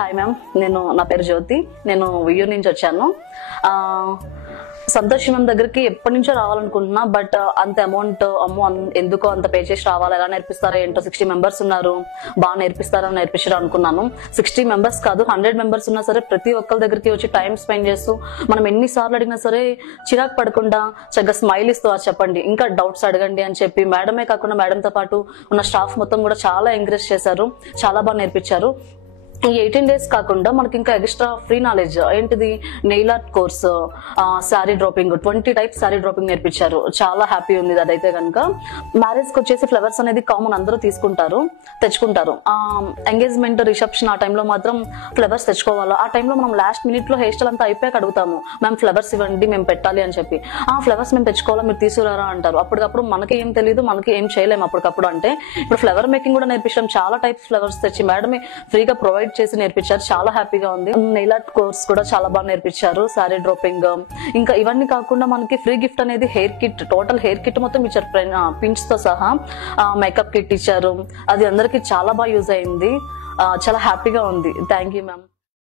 Hi ma'am, నా పేరు జ్యోతి. నేను వియ్యూరు నుంచి వచ్చాను. సంతోష్ మ్యామ్ దగ్గరికి ఎప్పటి నుంచో రావాలనుకుంటున్నా. బట్ అంత అమౌంట్ ఎందుకో అంత పే చేసి రావాలి, ఎలా నేర్పిస్తారో ఏంటో. 60 మెంబర్స్ ఉన్నారు, బాగా నేర్పిస్తారో అనుకున్నాను. 60 మెంబర్స్ కాదు, 100 మెంబర్స్ ఉన్నా సరే ప్రతి ఒక్కరి దగ్గరికి వచ్చి టైం స్పెండ్ చేస్తూ మనం ఎన్నిసార్లు అడిగినా సరే చిరాకు పడకుండా చక్కగా స్మైల్ ఇస్తూ చెప్పండి, ఇంకా డౌట్స్ అడగండి అని చెప్పి మేడమే కాకుండా మేడంతో పాటు ఉన్న స్టాఫ్ మొత్తం కూడా చాలా ఎంకరేజ్ చేశారు, చాలా బాగా నేర్పించారు. ఈ 18 days కాకుండా మనకి ఇంకా ఎక్స్ట్రా ఫ్రీ నాలెడ్జ్ ఏంటిది, nail art course, sari dropping, 20 types sari dropping నేర్పించారు. చాలా హ్యాపీ ఉంది అదైతే కనుక. మ్యారేజ్ కి వచ్చేసి ఫ్లవర్స్ అనేది కామన్, అందరూ తెచ్చుకుంటారు. ఎంగేజ్మెంట్, రిసెప్షన్ ఆ టైంలో మాత్రం ఫ్లవర్స్ తెచ్చుకోవాలి. ఆ టైంలో మనం లాస్ట్ మినిట్ లో హెయిర్ స్టైల్ అంతా అయిపోయాక అడుగుతాము, మేము ఫ్లవర్స్ ఇవ్వండి, మేము పెట్టాలి అని చెప్పి. ఫ్లవర్స్ మేము తెచ్చుకోవాలా, మీరు తీసుకురారా అంటారు. అప్పటికప్పుడు మనకి ఏం తెలియదు, మనకి ఏం చేయలేము అప్పటికప్పుడు. అంటే ఇప్పుడు ఫ్లవర్ మేకింగ్ కూడా నేర్పించడం, చాలా టైప్స్ ఫ్లవర్స్ తెచ్చి మేడమే ఫ్రీగా ప్రొవైడ్ చేసి నేర్పించారు. చాలా హ్యాపీగా ఉంది. నెయిల్ ఆర్ట్ కోర్స్ కూడా చాలా బాగా నేర్పించారు, సారీ డ్రాపింగ్. ఇంకా ఇవన్నీ కాకుండా మనకి ఫ్రీ గిఫ్ట్ అనేది hair kit, total hair kit మొత్తం ఇచ్చారు, పిన్స్ తో సహా. మేకప్ కిట్ ఇచ్చారు. అది అందరికి చాలా బాగా యూజ్ అయింది. చాలా హ్యాపీగా ఉంది. Thank you ma'am.